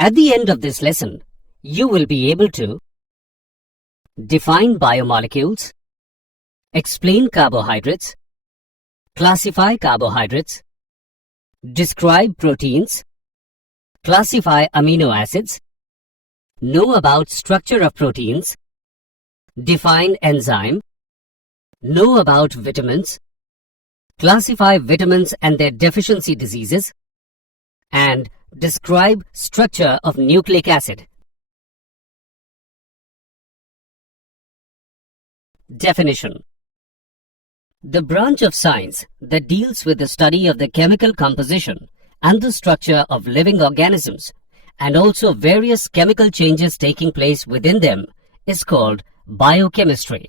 At the end of this lesson, you will be able to define biomolecules, explain carbohydrates, classify carbohydrates, describe proteins, classify amino acids, know about structure of proteins, define enzyme, know about vitamins, classify vitamins and their deficiency diseases, and describe structure of nucleic acid. Definition: the branch of science that deals with the study of the chemical composition and the structure of living organisms and also various chemical changes taking place within them is called biochemistry.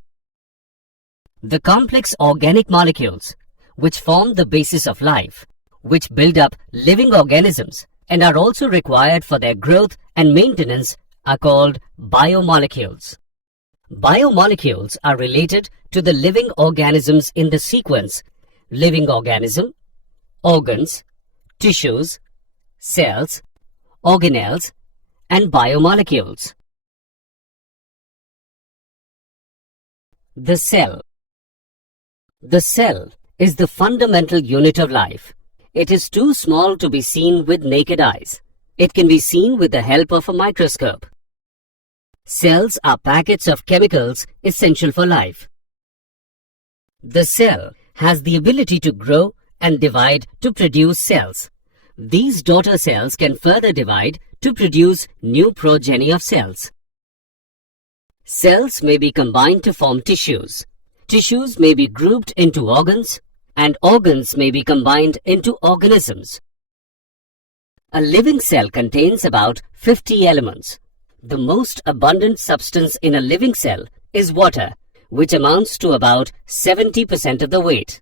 The complex organic molecules which form the basis of life, which build up living organisms and are also required for their growth and maintenance, are called biomolecules. Biomolecules are related to the living organisms in the sequence living organism, organs, tissues, cells, organelles, and biomolecules. The cell. The cell is the fundamental unit of life. It is too small to be seen with naked eyes. It can be seen with the help of a microscope. Cells are packets of chemicals essential for life. The cell has the ability to grow and divide to produce cells. These daughter cells can further divide to produce new progeny of cells. Cells may be combined to form tissues. Tissues may be grouped into organs, and organs may be combined into organisms. A living cell contains about 50 elements. The most abundant substance in a living cell is water, which amounts to about 70% of the weight.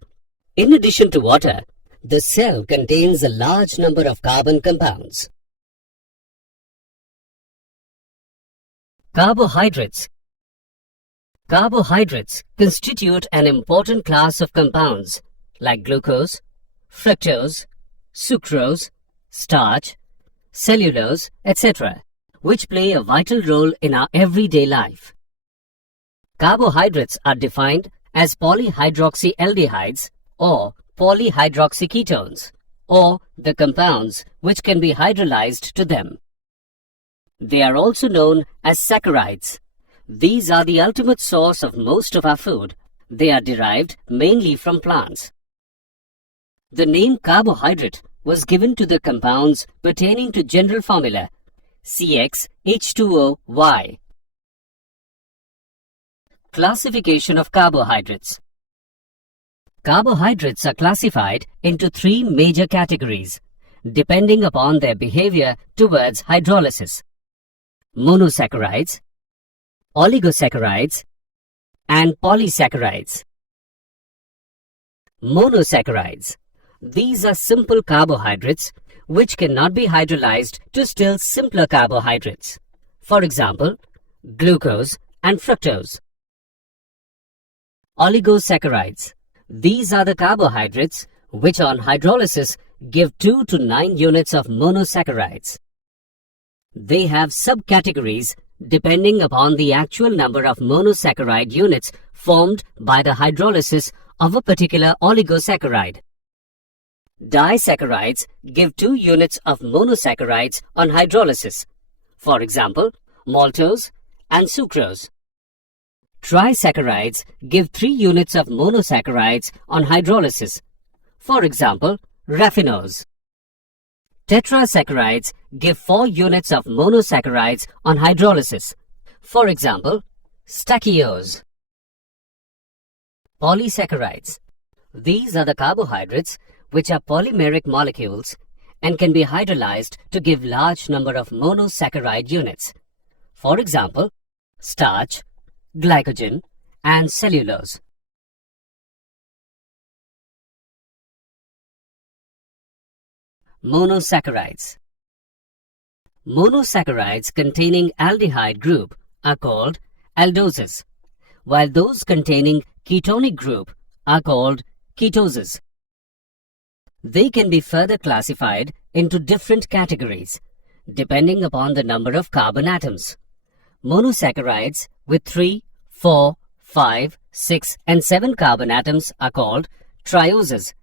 In addition to water, the cell contains a large number of carbon compounds. Carbohydrates. Carbohydrates constitute an important class of compounds like glucose, fructose, sucrose, starch, cellulose, etc., which play a vital role in our everyday life. Carbohydrates are defined as polyhydroxyaldehydes or polyhydroxyketones, or the compounds which can be hydrolyzed to them. They are also known as saccharides. These are the ultimate source of most of our food. They are derived mainly from plants. The name carbohydrate was given to the compounds pertaining to general formula CxH2OY. Classification of carbohydrates. Carbohydrates are classified into three major categories, depending upon their behavior towards hydrolysis: monosaccharides, oligosaccharides, and polysaccharides. Monosaccharides. These are simple carbohydrates which cannot be hydrolyzed to still simpler carbohydrates. For example, glucose and fructose. Oligosaccharides. These are the carbohydrates which on hydrolysis give 2 to 9 units of monosaccharides. They have subcategories depending upon the actual number of monosaccharide units formed by the hydrolysis of a particular oligosaccharide. Disaccharides give 2 units of monosaccharides on hydrolysis. For example, maltose and sucrose. Trisaccharides give 3 units of monosaccharides on hydrolysis. For example, raffinose. Tetrasaccharides give 4 units of monosaccharides on hydrolysis. For example, stachyose. Polysaccharides. These are the carbohydrates which are polymeric molecules and can be hydrolyzed to give large number of monosaccharide units. For example, starch, glycogen, and cellulose. Monosaccharides. Monosaccharides containing aldehyde group are called aldoses, while those containing ketonic group are called ketoses. They can be further classified into different categories depending upon the number of carbon atoms. Monosaccharides with 3, 4, 5, 6 and 7 carbon atoms are called trioses,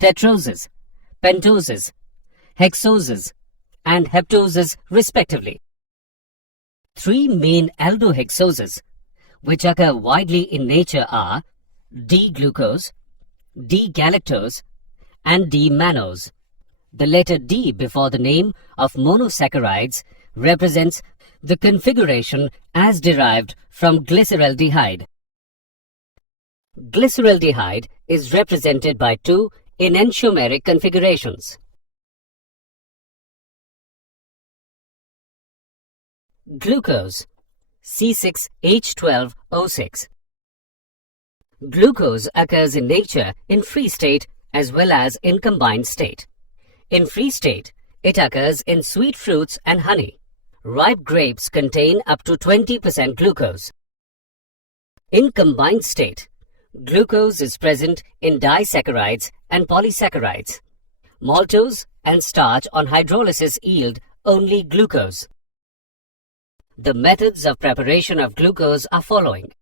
tetroses, pentoses, hexoses and heptoses respectively. 3 main aldohexoses which occur widely in nature are D-glucose, D-galactose and D-mannose. The letter D before the name of monosaccharides represents the configuration as derived from glyceraldehyde. Glyceraldehyde is represented by 2 enantiomeric configurations. Glucose C6H12O6. Glucose occurs in nature in free state as well as in combined state. In free state, it occurs in sweet fruits and honey. Ripe grapes contain up to 20% glucose. In combined state, glucose is present in disaccharides and polysaccharides. Maltose and starch on hydrolysis yield only glucose. The methods of preparation of glucose are following.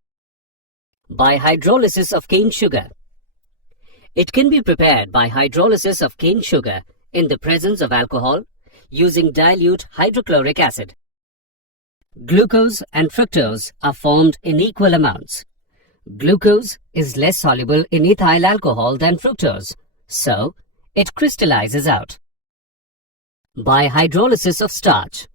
By hydrolysis of cane sugar. It can be prepared by hydrolysis of cane sugar in the presence of alcohol using dilute hydrochloric acid. Glucose and fructose are formed in equal amounts. Glucose is less soluble in ethyl alcohol than fructose, so it crystallizes out. By hydrolysis of starch.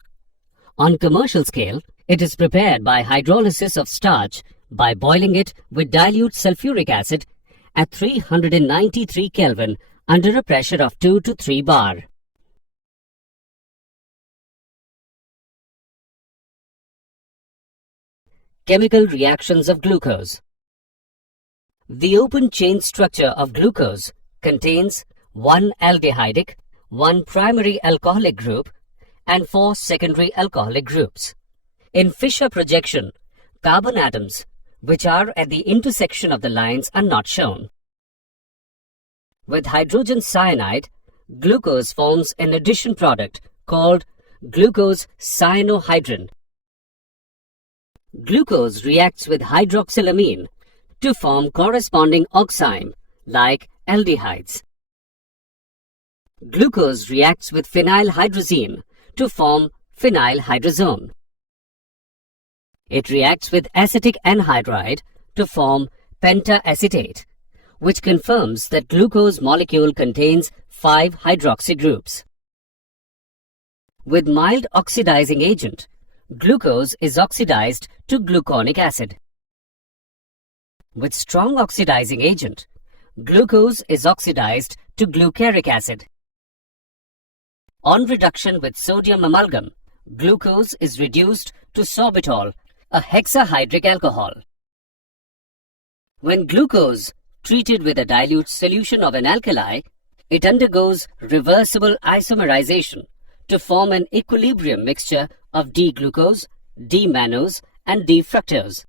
On commercial scale, it is prepared by hydrolysis of starch by boiling it with dilute sulfuric acid at 393 Kelvin under a pressure of 2 to 3 bar. Chemical reactions of glucose. The open chain structure of glucose contains 1 aldehydic, 1 primary alcoholic group and 4 secondary alcoholic groups. In Fischer projection, carbon atoms which are at the intersection of the lines are not shown. With hydrogen cyanide, glucose forms an addition product called glucose cyanohydrin. Glucose reacts with hydroxylamine to form corresponding oxime like aldehydes. Glucose reacts with phenylhydrazine to form phenylhydrazone. It reacts with acetic anhydride to form pentaacetate, which confirms that glucose molecule contains 5 hydroxy groups. With mild oxidizing agent, glucose is oxidized to gluconic acid. With strong oxidizing agent, glucose is oxidized to glucaric acid. On reduction with sodium amalgam, glucose is reduced to sorbitol, a hexahydric alcohol. When glucose treated with a dilute solution of an alkali, it undergoes reversible isomerization to form an equilibrium mixture of D-glucose, D-mannose and D-fructose.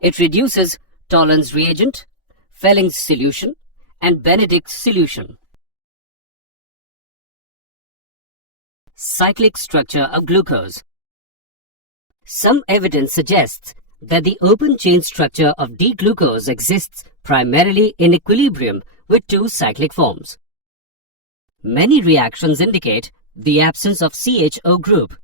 It reduces Tollens reagent, Felling's solution and Benedict's solution. Cyclic structure of glucose. Some evidence suggests that the open chain structure of D-glucose exists primarily in equilibrium with 2 cyclic forms. Many reactions indicate the absence of CHO group.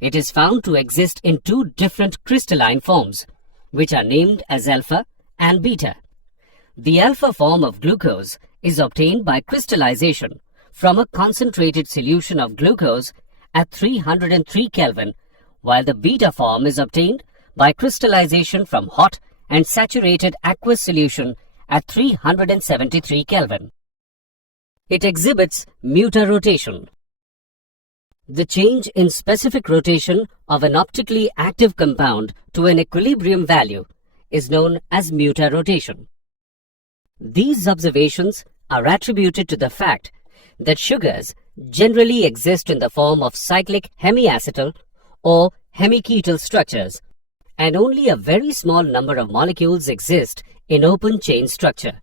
It is found to exist in 2 different crystalline forms, which are named as alpha and beta. The alpha form of glucose is obtained by crystallization from a concentrated solution of glucose at 303 Kelvin, while the beta form is obtained by crystallization from hot and saturated aqueous solution at 373 Kelvin. It exhibits mutarotation. The change in specific rotation of an optically active compound to an equilibrium value is known as mutarotation. These observations are attributed to the fact that sugars generally exist in the form of cyclic hemiacetal or hemiketal structures, and only a very small number of molecules exist in open chain structure.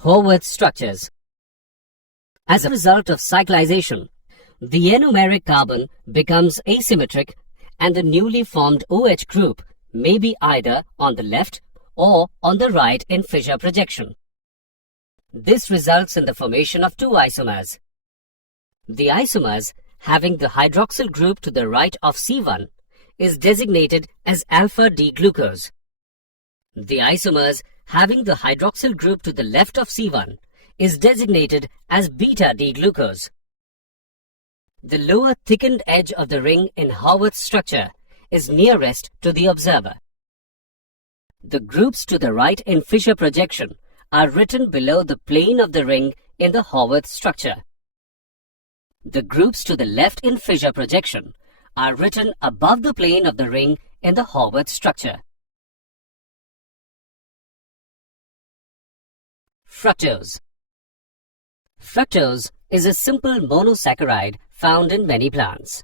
Horvath structures. As a result of cyclization, the anomeric carbon becomes asymmetric and the newly formed OH group may be either on the left or on the right in fissure projection. This results in the formation of two isomers. The isomers having the hydroxyl group to the right of C1 is designated as alpha D-glucose. The isomers having the hydroxyl group to the left of C1 is designated as beta D-glucose. The lower thickened edge of the ring in Haworth's structure is nearest to the observer. The groups to the right in fissure projection are written below the plane of the ring in the Haworth structure. The groups to the left in fissure projection are written above the plane of the ring in the Haworth structure. Fructose. Fructose is a simple monosaccharide found in many plants.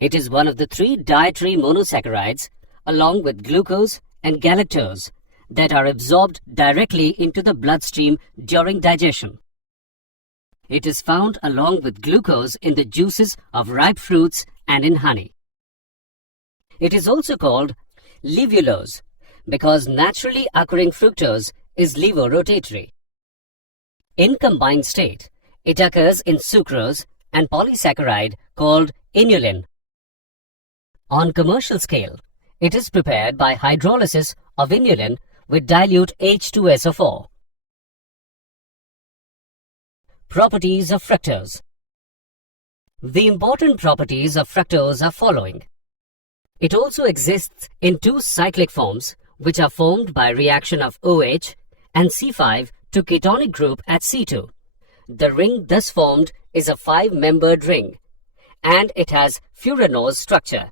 It is one of the three dietary monosaccharides, along with glucose and galactose, that are absorbed directly into the bloodstream during digestion. It is found along with glucose in the juices of ripe fruits and in honey. It is also called levulose because naturally occurring fructose is levorotatory. In combined state, it occurs in sucrose and polysaccharide called inulin. On commercial scale, it is prepared by hydrolysis of inulin with dilute H2SO4. Properties of fructose. The important properties of fructose are following. It also exists in two cyclic forms which are formed by reaction of OH and C5 to ketonic group at C2. The ring thus formed is a 5-membered ring and it has furanose structure.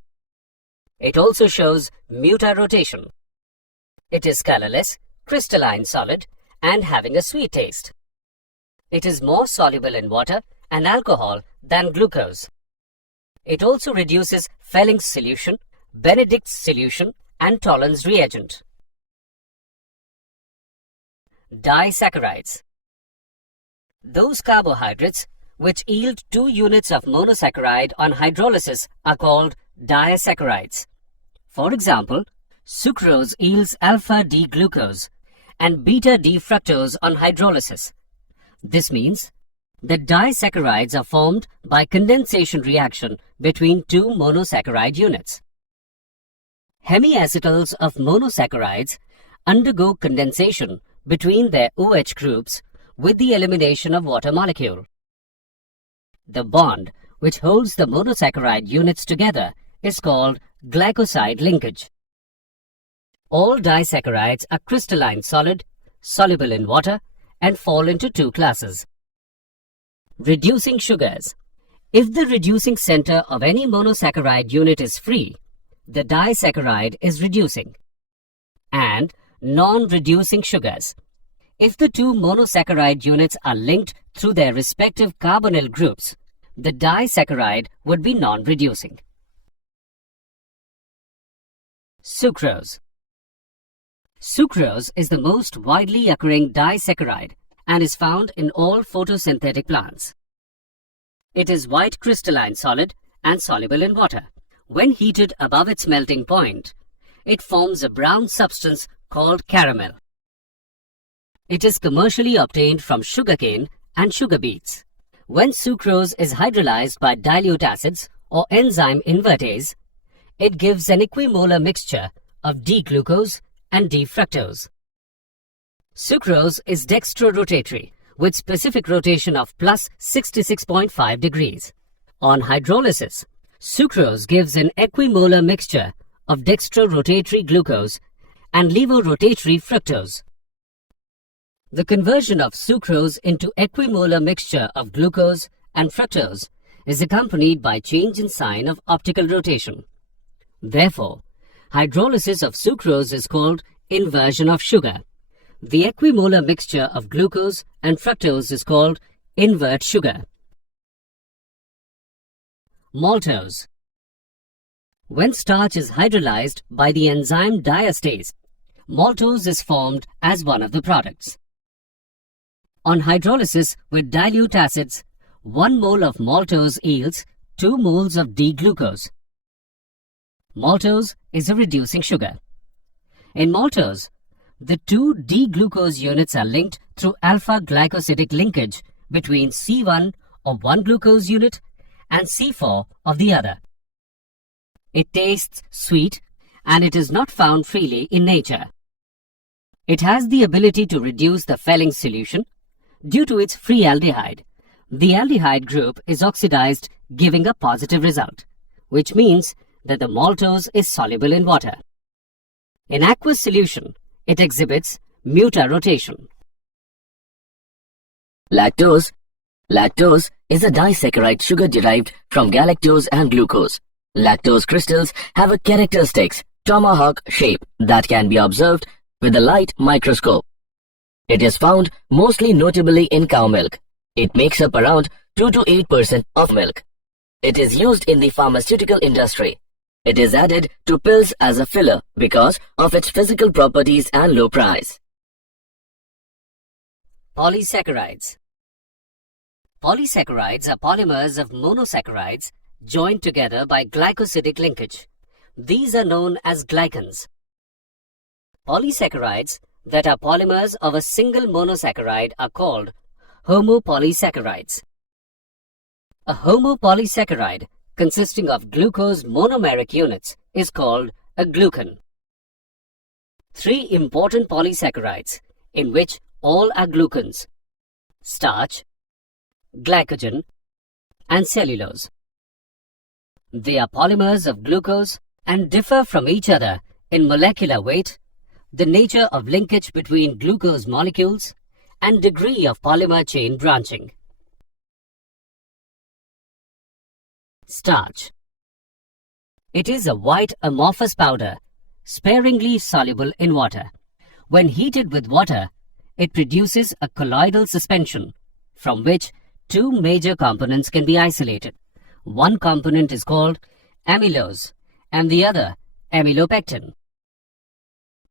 It also shows mutarotation. It is colorless, crystalline solid and having a sweet taste. It is more soluble in water and alcohol than glucose. It also reduces Felling's solution, Benedict's solution and Tollens reagent. Disaccharides. Those carbohydrates which yield 2 units of monosaccharide on hydrolysis are called disaccharides. For example, sucrose yields alpha D-glucose and beta D-fructose on hydrolysis. This means that disaccharides are formed by condensation reaction between two monosaccharide units. Hemiacetals of monosaccharides undergo condensation between their OH groups with the elimination of water molecule. The bond which holds the monosaccharide units together is called glycoside linkage. All disaccharides are crystalline solid, soluble in water, and fall into two classes. Reducing sugars. If the reducing center of any monosaccharide unit is free, the disaccharide is reducing. And non-reducing sugars. If the two monosaccharide units are linked through their respective carbonyl groups, the disaccharide would be non-reducing. Sucrose. Sucrose is the most widely occurring disaccharide and is found in all photosynthetic plants. It is white crystalline solid and soluble in water. When heated above its melting point, it forms a brown substance called caramel. It is commercially obtained from sugarcane and sugar beets. When sucrose is hydrolyzed by dilute acids or enzyme invertase, it gives an equimolar mixture of D-glucose and D-fructose. Sucrose is dextrorotatory with specific rotation of plus 66.5 degrees. On hydrolysis, sucrose gives an equimolar mixture of dextrorotatory glucose and levorotatory fructose. The conversion of sucrose into equimolar mixture of glucose and fructose is accompanied by change in sign of optical rotation. Therefore, hydrolysis of sucrose is called inversion of sugar. The equimolar mixture of glucose and fructose is called invert sugar. Maltose. When starch is hydrolyzed by the enzyme diastase, maltose is formed as one of the products. On hydrolysis with dilute acids, 1 mole of maltose yields 2 moles of D-glucose. Maltose is a reducing sugar. In maltose, the two D-glucose units are linked through alpha-glycosidic linkage between C1 of one glucose unit and C4 of the other. It tastes sweet and it is not found freely in nature. It has the ability to reduce the Fehling solution due to its free aldehyde. The aldehyde group is oxidized, giving a positive result, which means that the maltose is soluble in water. In aqueous solution, it exhibits mutarotation. Lactose. Lactose is a disaccharide sugar derived from galactose and glucose. Lactose crystals have a characteristic tomahawk shape that can be observed with a light microscope. It is found mostly notably in cow milk. It makes up around 2 to 8% of milk. It is used in the pharmaceutical industry. It is added to pills as a filler because of its physical properties and low price. Polysaccharides. Polysaccharides are polymers of monosaccharides joined together by glycosidic linkage. These are known as glycans. Polysaccharides that are polymers of a single monosaccharide are called homopolysaccharides. A homopolysaccharide consisting of glucose monomeric units is called a glucan. 3 important polysaccharides in which all are glucans: starch, glycogen, and cellulose. They are polymers of glucose and differ from each other in molecular weight, the nature of linkage between glucose molecules, and degree of polymer chain branching. Starch. It is a white amorphous powder, sparingly soluble in water. When heated with water, it produces a colloidal suspension from which 2 major components can be isolated. One component is called amylose and the other amylopectin.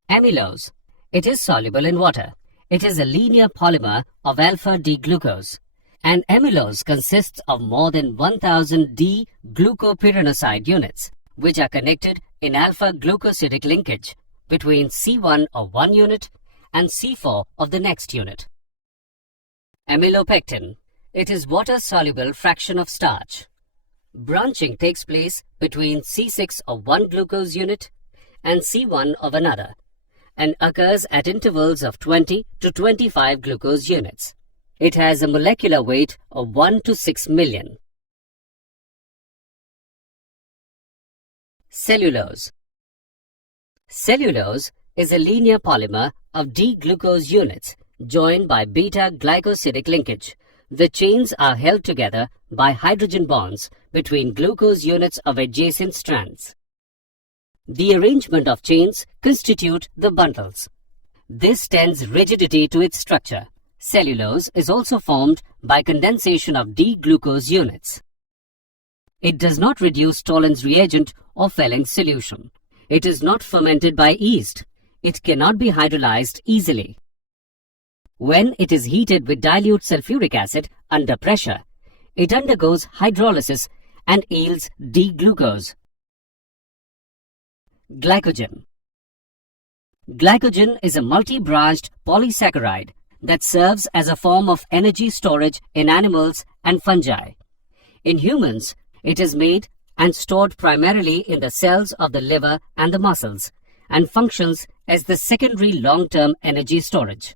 Amylose. It is soluble in water. It is a linear polymer of alpha-D-glucose. And amylose consists of more than 1000 D-glucopyranoside units, which are connected in alpha-glucosidic linkage between C1 of one unit and C4 of the next unit. Amylopectin. It is water-soluble fraction of starch. Branching takes place between C6 of one glucose unit and C1 of another, and occurs at intervals of 20 to 25 glucose units. It has a molecular weight of 1 to 6 million. Cellulose. Cellulose is a linear polymer of D-glucose units joined by beta-glycosidic linkage. The chains are held together by hydrogen bonds between glucose units of adjacent strands. The arrangement of chains constitute the bundles. This tends rigidity to its structure. Cellulose is also formed by condensation of D-glucose units. It does not reduce Tollens reagent or Fehling solution. It is not fermented by yeast. It cannot be hydrolyzed easily. When it is heated with dilute sulfuric acid under pressure, it undergoes hydrolysis and yields D-glucose. Glycogen. Glycogen is a multi-branched polysaccharide that serves as a form of energy storage in animals and fungi. In humans, it is made and stored primarily in the cells of the liver and the muscles and functions as the secondary long-term energy storage.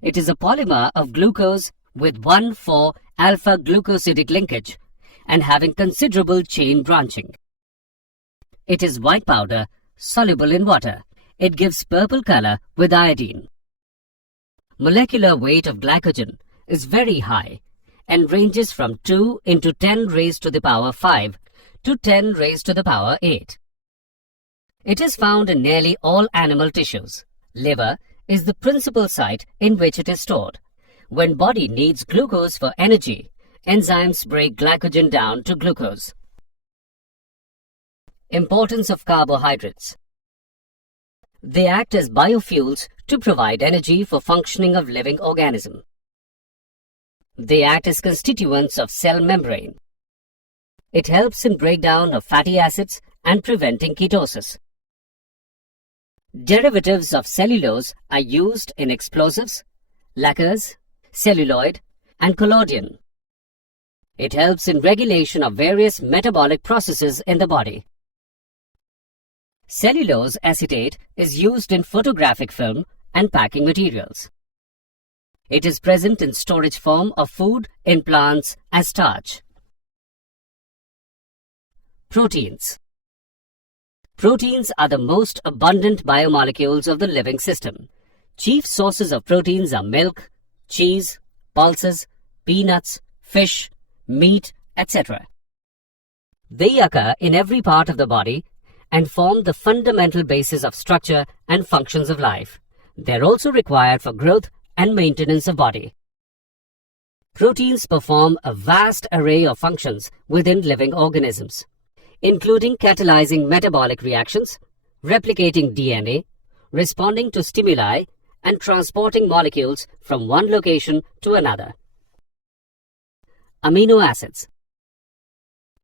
It is a polymer of glucose with 1,4-alpha-glucosidic linkage and having considerable chain branching. It is white powder, soluble in water. It gives purple color with iodine. Molecular weight of glycogen is very high and ranges from 2 into 10 raised to the power 5 to 10 raised to the power 8. It is found in nearly all animal tissues. Liver is the principal site in which it is stored. When body needs glucose for energy, enzymes break glycogen down to glucose. Importance of carbohydrates. They act as biofuels to provide energy for functioning of living organism. They act as constituents of cell membrane. It helps in breakdown of fatty acids and preventing ketosis. Derivatives of cellulose are used in explosives, lacquers, celluloid, and collodion. It helps in regulation of various metabolic processes in the body. Cellulose acetate is used in photographic film and packing materials. It is present in storage form of food in plants as starch. Proteins. Proteins are the most abundant biomolecules of the living system. Chief sources of proteins are milk, cheese, pulses, peanuts, fish, meat, etc. They occur in every part of the body and form the fundamental basis of structure and functions of life. They are also required for growth and maintenance of body. Proteins perform a vast array of functions within living organisms, including catalyzing metabolic reactions, replicating DNA, responding to stimuli, and transporting molecules from one location to another. Amino acids.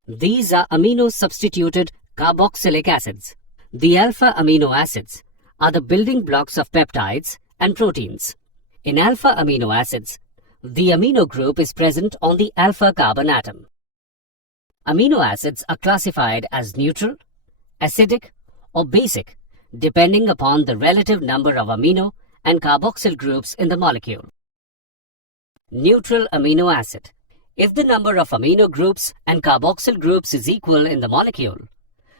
These are amino-substituted carboxylic acids. The alpha amino acids are the building blocks of peptides and proteins. In alpha amino acids, the amino group is present on the alpha carbon atom. Amino acids are classified as neutral, acidic, or basic, depending upon the relative number of amino and carboxyl groups in the molecule. Neutral amino acid. If the number of amino groups and carboxyl groups is equal in the molecule,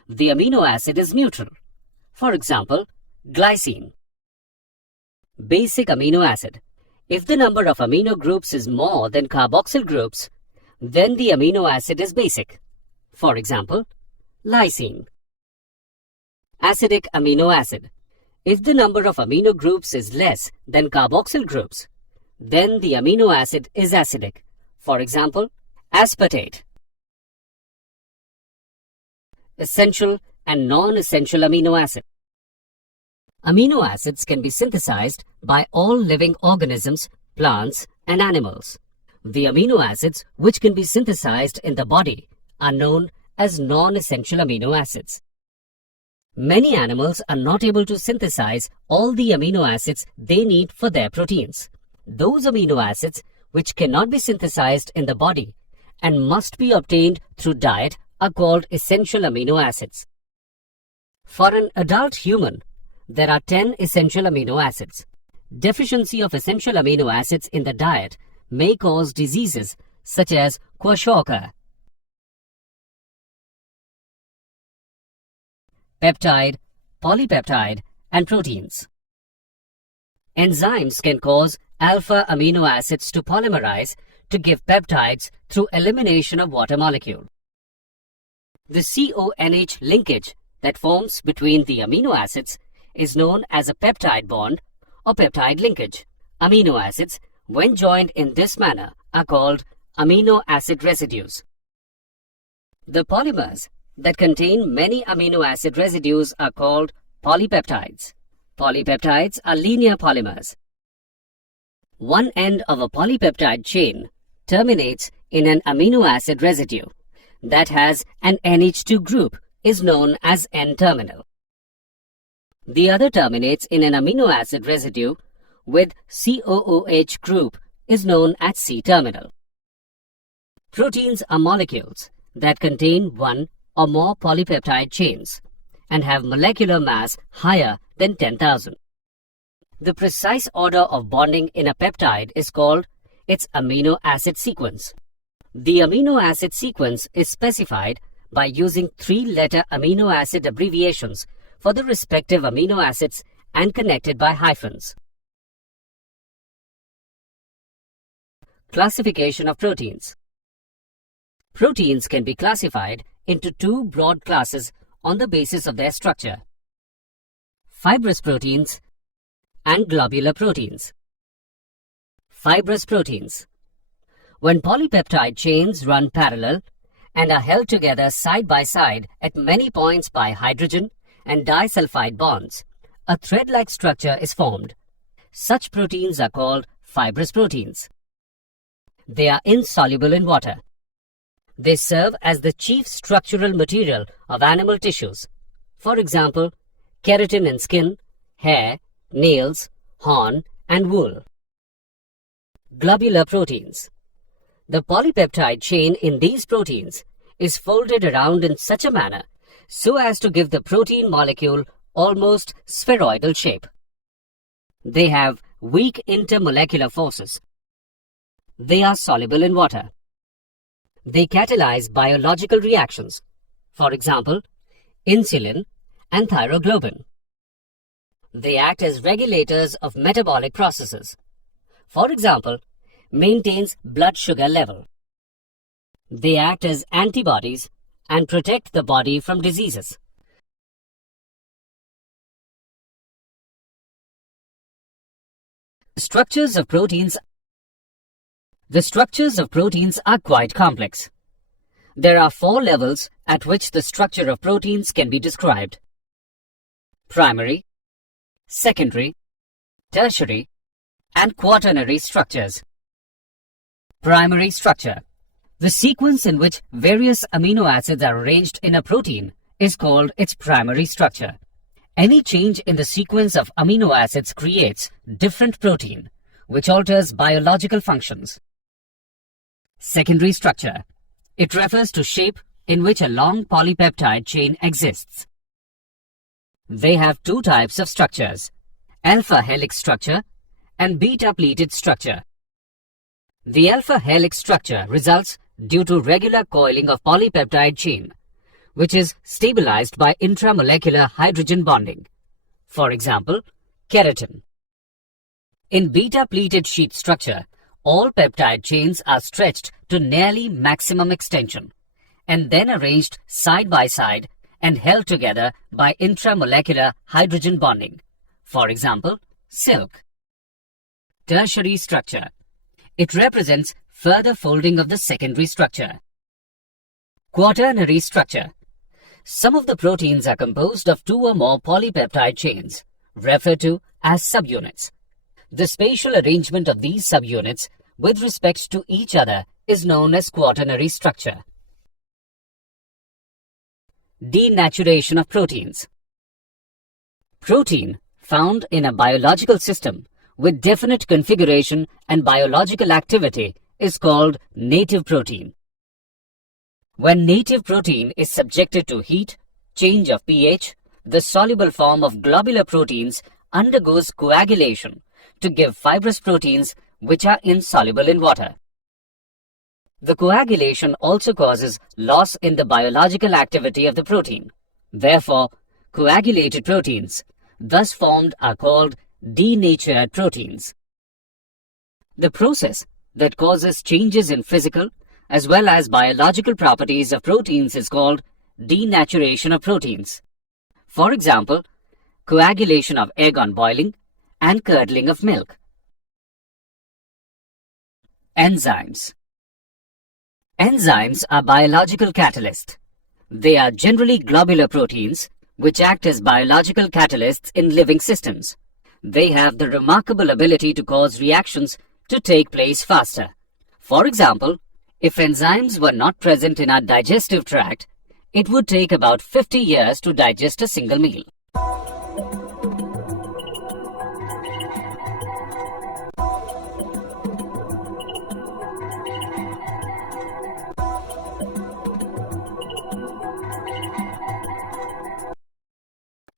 the amino acid is neutral. For example, glycine. Basic amino acid. If the number of amino groups is more than carboxyl groups, then the amino acid is basic. For example, lysine. Acidic amino acid. If the number of amino groups is less than carboxyl groups, then the amino acid is acidic. For example, aspartate. Essential and non-essential amino acid. Amino acids can be synthesized by all living organisms, plants, and animals. The amino acids which can be synthesized in the body are known as non-essential amino acids. Many animals are not able to synthesize all the amino acids they need for their proteins. Those amino acids which cannot be synthesized in the body and must be obtained through diet are called essential amino acids. For an adult human, there are 10 essential amino acids. Deficiency of essential amino acids in the diet may cause diseases such as kwashiorkor. Peptide, polypeptide, and proteins. Enzymes can cause alpha amino acids to polymerize to give peptides through elimination of water molecule. The CONH linkage that forms between the amino acids is known as a peptide bond or peptide linkage. Amino acids, when joined in this manner, are called amino acid residues. The polymers that contain many amino acid residues are called polypeptides. Polypeptides are linear polymers. One end of a polypeptide chain terminates in an amino acid residue that has an NH2 group is known as N-terminal. The other terminates in an amino acid residue with COOH group is known as C-terminal. Proteins are molecules that contain one or more polypeptide chains and have molecular mass higher than 10,000. The precise order of bonding in a peptide is called its amino acid sequence. The amino acid sequence is specified by using 3-letter amino acid abbreviations for the respective amino acids and connected by hyphens. Classification of proteins. Proteins can be classified into 2 broad classes on the basis of their structure: fibrous proteins and globular proteins. Fibrous proteins. When polypeptide chains run parallel and are held together side by side at many points by hydrogen and disulfide bonds, a thread-like structure is formed. Such proteins are called fibrous proteins. They are insoluble in water. They serve as the chief structural material of animal tissues. For example, keratin in skin, hair, nails, horn, and wool. Globular proteins. The polypeptide chain in these proteins is folded around in such a manner so as to give the protein molecule almost spheroidal shape. They have weak intermolecular forces. They are soluble in water. They catalyze biological reactions, for example, insulin and thyroglobin. They act as regulators of metabolic processes. For example, maintains blood sugar level. They act as antibodies and protect the body from diseases. The structures of proteins are quite complex. There are 4 levels at which the structure of proteins can be described: primary, secondary, tertiary, and quaternary structures. Primary structure. The sequence in which various amino acids are arranged in a protein is called its primary structure. Any change in the sequence of amino acids creates different protein, which alters biological functions. Secondary structure. It refers to shape in which a long polypeptide chain exists. They have 2 types of structures: alpha helix structure and beta pleated structure. The alpha helix structure results due to regular coiling of polypeptide chain, which is stabilized by intramolecular hydrogen bonding. For example, keratin. In beta pleated sheet structure, all peptide chains are stretched to nearly maximum extension and then arranged side by side and held together by intramolecular hydrogen bonding. For example, silk. Tertiary structure. It represents further folding of the secondary structure. Quaternary structure. Some of the proteins are composed of 2 or more polypeptide chains, referred to as subunits. The spatial arrangement of these subunits with respect to each other is known as quaternary structure. Denaturation of proteins. Protein found in a biological system with definite configuration and biological activity is called native protein. When native protein is subjected to heat, change of pH, the soluble form of globular proteins undergoes coagulation to give fibrous proteins which are insoluble in water. The coagulation also causes loss in the biological activity of the protein. Therefore, coagulated proteins, thus formed, are called denatured proteins. The process that causes changes in physical as well as biological properties of proteins is called denaturation of proteins. For example, coagulation of egg on boiling and curdling of milk. Enzymes. Enzymes are biological catalysts. They are generally globular proteins which act as biological catalysts in living systems. They have the remarkable ability to cause reactions to take place faster. For example, if enzymes were not present in our digestive tract, it would take about 50 years to digest a single meal.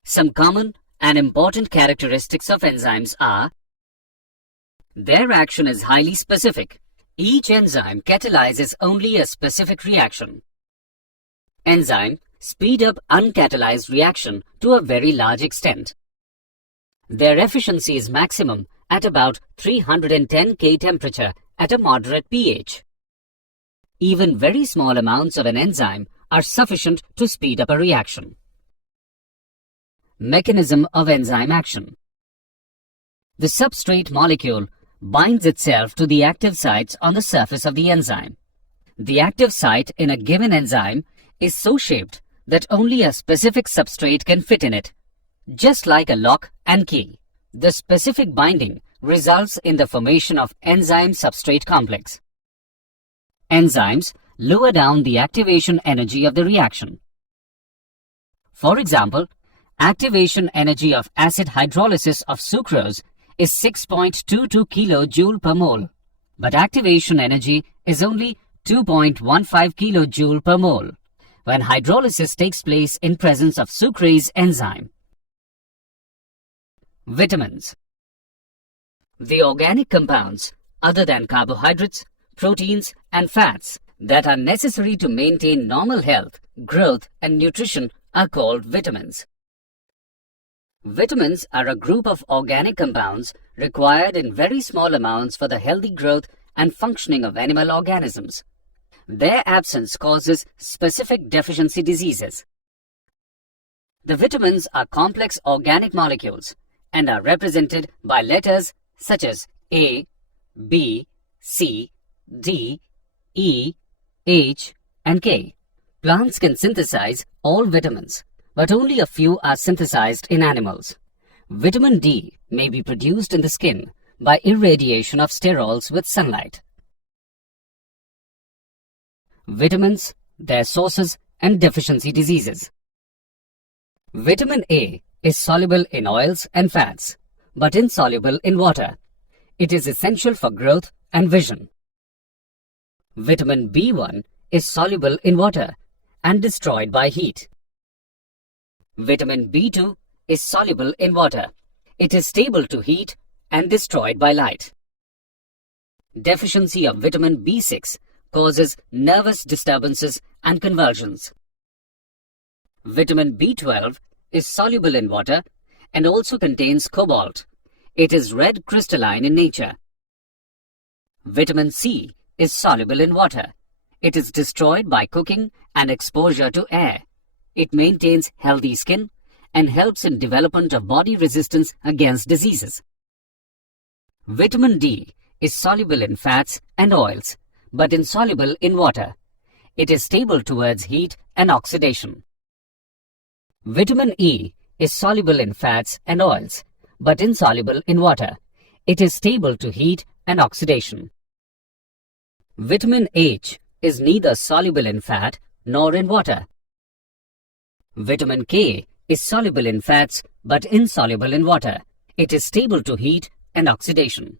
Some common and important characteristics of enzymes are: their action is highly specific. Each enzyme catalyzes only a specific reaction. Enzyme speed up uncatalyzed reaction to a very large extent. Their efficiency is maximum at about 310 K temperature at a moderate pH. Even very small amounts of an enzyme are sufficient to speed up a reaction. Mechanism of enzyme action. The substrate molecule binds itself to the active sites on the surface of the enzyme. The active site in a given enzyme is so shaped that only a specific substrate can fit in it, just like a lock and key. The specific binding results in the formation of enzyme-substrate complex. enzymes lower down the activation energy of the reaction. For example, activation energy of acid hydrolysis of sucrose is 6.22 kJ per mole, but activation energy is only 2.15 kJ per mole when hydrolysis takes place in presence of sucrase enzyme. Vitamins. The organic compounds other than carbohydrates, proteins and fats that are necessary to maintain normal health, growth and nutrition are called vitamins. Vitamins are a group of organic compounds required in very small amounts for the healthy growth and functioning of animal organisms. Their absence causes specific deficiency diseases. The vitamins are complex organic molecules and are represented by letters such as A, B, C, D, E, H, and K. Plants can synthesize all vitamins, but only a few are synthesized in animals. Vitamin D may be produced in the skin by irradiation of sterols with sunlight. Vitamins, their sources, and deficiency diseases. Vitamin A is soluble in oils and fats, but insoluble in water. It is essential for growth and vision. Vitamin B1 is soluble in water and destroyed by heat. Vitamin B2 is soluble in water. It is stable to heat and destroyed by light. Deficiency of vitamin B6 causes nervous disturbances and convulsions. Vitamin B12 is soluble in water and also contains cobalt. It is red crystalline in nature. Vitamin C is soluble in water. It is destroyed by cooking and exposure to air. It maintains healthy skin and helps in development of body resistance against diseases. Vitamin D is soluble in fats and oils, but insoluble in water. It is stable towards heat and oxidation. Vitamin E is soluble in fats and oils, but insoluble in water. It is stable to heat and oxidation. Vitamin H is neither soluble in fat nor in water. Vitamin K is soluble in fats but insoluble in water. It is stable to heat and oxidation.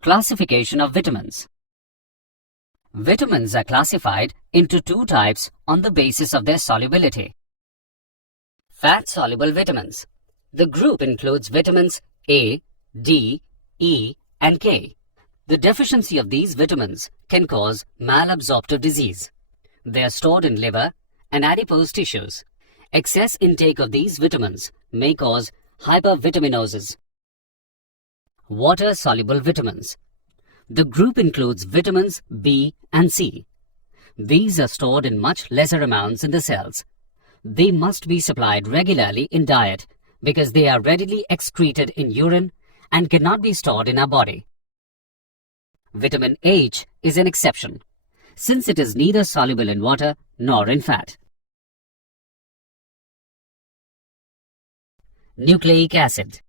Classification of vitamins. Vitamins are classified into two types on the basis of their solubility. Fat-soluble vitamins. The group includes vitamins A, D, E, and K. The deficiency of these vitamins can cause malabsorptive disease. They are stored in liver and adipose tissues. Excess intake of these vitamins may cause hypervitaminosis. Water-soluble vitamins. The group includes vitamins B and C. These are stored in much lesser amounts in the cells. They must be supplied regularly in diet because they are readily excreted in urine and cannot be stored in our body. Vitamin H is an exception, since it is neither soluble in water nor in fat. Nucleic acid.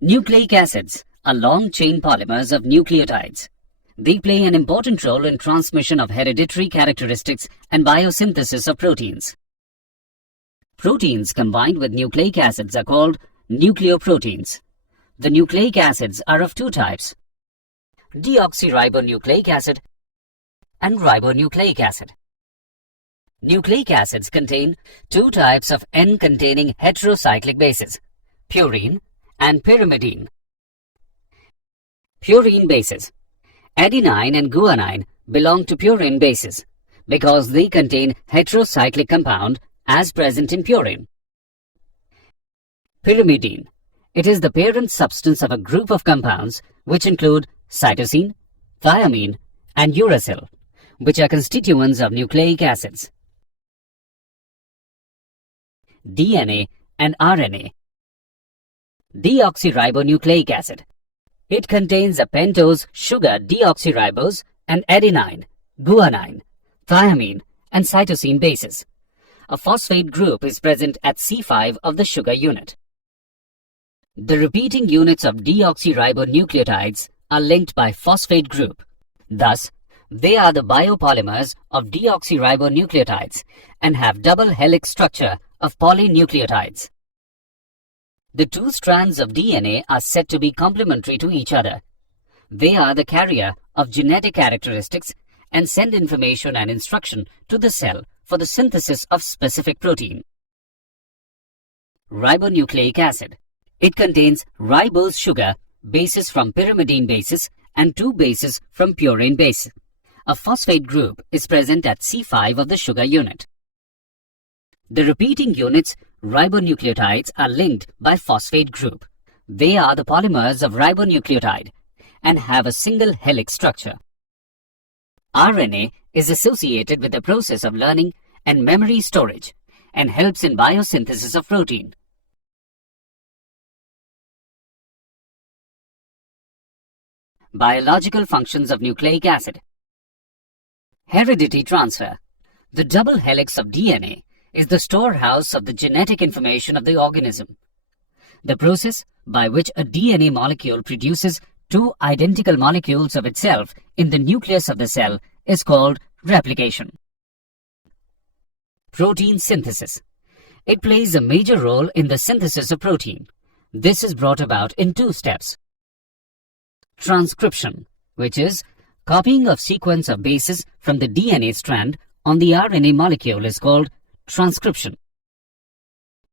Nucleic acids are long-chain polymers of nucleotides. They play an important role in transmission of hereditary characteristics and biosynthesis of proteins. Proteins combined with nucleic acids are called nucleoproteins. The nucleic acids are of two types: deoxyribonucleic acid and ribonucleic acid. Nucleic acids contain two types of N-containing heterocyclic bases, purine and pyrimidine. Purine bases. Adenine and guanine belong to purine bases because they contain heterocyclic compound as present in purine. Pyrimidine. It is the parent substance of a group of compounds which include cytosine, thiamine, and uracil, which are constituents of nucleic acids. DNA and RNA. Deoxyribonucleic acid. It contains a pentose sugar deoxyribose and adenine, guanine, thiamine, and cytosine bases. A phosphate group is present at C5 of the sugar unit. The repeating units of deoxyribonucleotides are linked by phosphate group. Thus, they are the biopolymers of deoxyribonucleotides and have double helix structure of polynucleotides. The two strands of DNA are said to be complementary to each other. They are the carrier of genetic characteristics and send information and instruction to the cell for the synthesis of specific protein. Ribonucleic acid. It contains ribose sugar, bases from pyrimidine bases, and two bases from purine base. A phosphate group is present at C5 of the sugar unit. The repeating units, ribonucleotides, are linked by phosphate group. They are the polymers of ribonucleotide and have a single helix structure. RNA is associated with the process of learning and memory storage and helps in biosynthesis of protein. Biological functions of nucleic acid. Heredity transfer. The double helix of DNA is the storehouse of the genetic information of the organism. The process by which a DNA molecule produces two identical molecules of itself in the nucleus of the cell is called replication. Protein synthesis. It plays a major role in the synthesis of protein. This is brought about in two steps. Transcription, which is copying of sequence of bases from the DNA strand on the RNA molecule, is called transcription.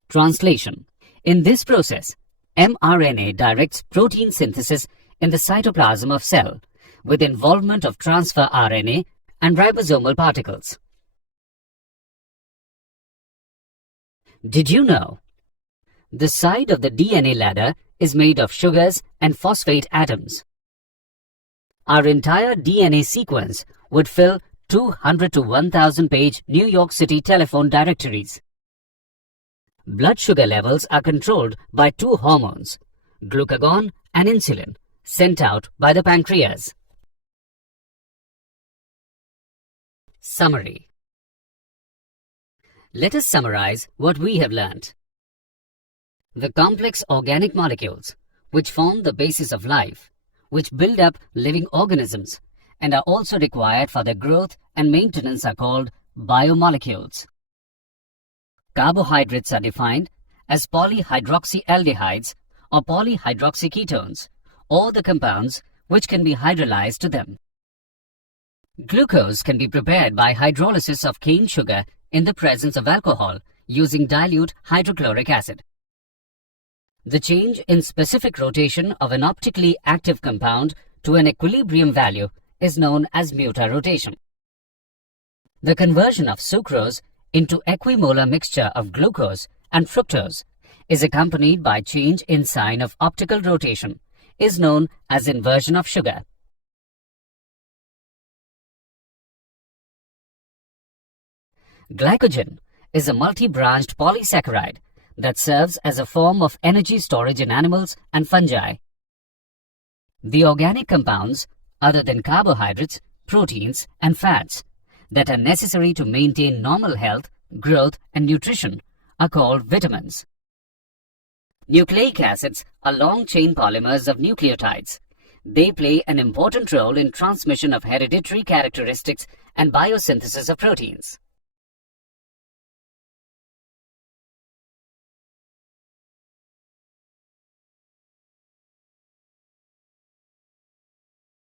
Translation. In this process, mRNA directs protein synthesis in the cytoplasm of cell with involvement of transfer RNA and ribosomal particles. Did you know? The side of the DNA ladder is made of sugars and phosphate atoms. Our entire DNA sequence would fill 200 to 1000 page New York City telephone directories. Blood sugar levels are controlled by two hormones, glucagon and insulin, sent out by the pancreas. Summary. Let us summarize what we have learnt. The complex organic molecules, which form the basis of life, which build up living organisms and are also required for their growth and maintenance, are called biomolecules. Carbohydrates are defined as polyhydroxyaldehydes or polyhydroxyketones, or the compounds which can be hydrolyzed to them. Glucose can be prepared by hydrolysis of cane sugar in the presence of alcohol using dilute hydrochloric acid. The change in specific rotation of an optically active compound to an equilibrium value is known as mutarotation. The conversion of sucrose into equimolar mixture of glucose and fructose is accompanied by change in sign of optical rotation, is known as inversion of sugar. Glycogen is a multi-branched polysaccharide that serves as a form of energy storage in animals and fungi. The organic compounds, other than carbohydrates, proteins, and fats, that are necessary to maintain normal health, growth, and nutrition are called vitamins. Nucleic acids are long-chain polymers of nucleotides. They play an important role in transmission of hereditary characteristics and biosynthesis of proteins.